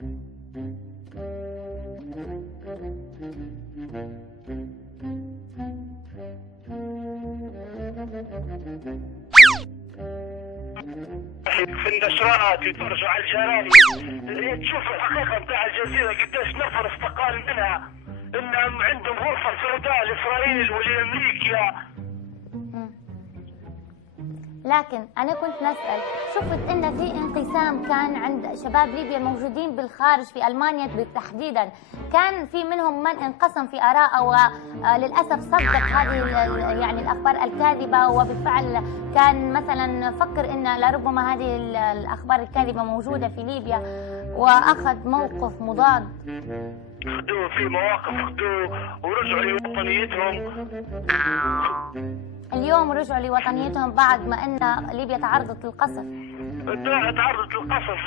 في النشرات يتفرجوا على الجرايد تشوف الحقيقه نتاع الجزيره قداش نفر استقال منها، انهم عندهم غرفه سوداء لاسرائيل ولامريكا. لكن أنا كنت نسأل، شفت إن في انقسام كان عند شباب ليبيا الموجودين بالخارج في ألمانيا تحديدا، كان في منهم من انقسم في آراءه وللأسف صدق هذه يعني الأخبار الكاذبة، وبالفعل كان مثلا فكر إن لربما هذه الأخبار الكاذبة موجودة في ليبيا وأخذ موقف مضاد. خدوه في مواقف، خدوه ورجعوا لوطنيتهم. اليوم رجعوا لوطنيتهم بعد ما ان ليبيا تعرضت للقصف. تعرضت للقصف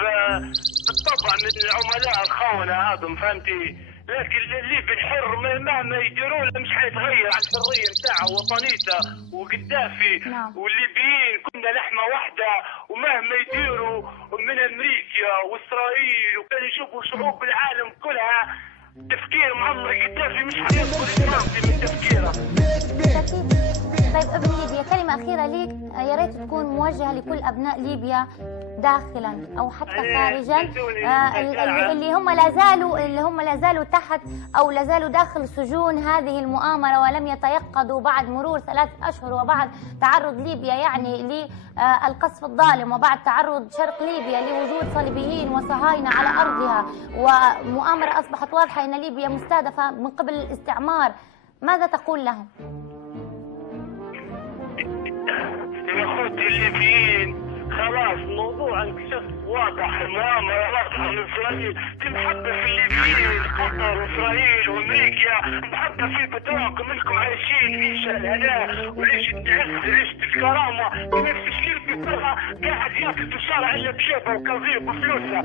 بالطبع من العملاء الخونة هذم، فهمتي؟ لكن الليبي الحر مهما يديروا له مش حيتغير عن الحرية نتاعه ووطنيته وقدافي. نعم. والليبيين كنا لحمة واحدة، ومهما يديروا من امريكا واسرائيل وكانوا يشوفوا شعوب العالم كلها تفكير معمر قدافي مش حيدخل اسرائيل من تفكيره. طيب ابن ليبيا، كلمة أخيرة ليك يا ريت تكون موجهة لكل أبناء ليبيا داخلا أو حتى خارجا، اللي هم لا زالوا تحت أو لا زالوا داخل سجون هذه المؤامرة ولم يتيقظوا بعد مرور 3 أشهر وبعد تعرض ليبيا يعني للقصف الظالم وبعد تعرض شرق ليبيا لوجود صليبيين وصهاينة على أرضها، ومؤامرة أصبحت واضحة أن ليبيا مستهدفة من قبل الاستعمار. ماذا تقول لهم؟ يا اخوتي الليبيين خلاص الموضوع انكشف واضح، المؤامرة واضحة من اسرائيل، تنحب في الليبيين قطر واسرائيل وامريكا، محبة في بدراكم انكم عايشين عيشة الهناء وعيشة العز عيشة الكرامة، ما نفسش ليبي برا قاعد ياكل في الشارع الا بجيبه وكظيف وفلوسه.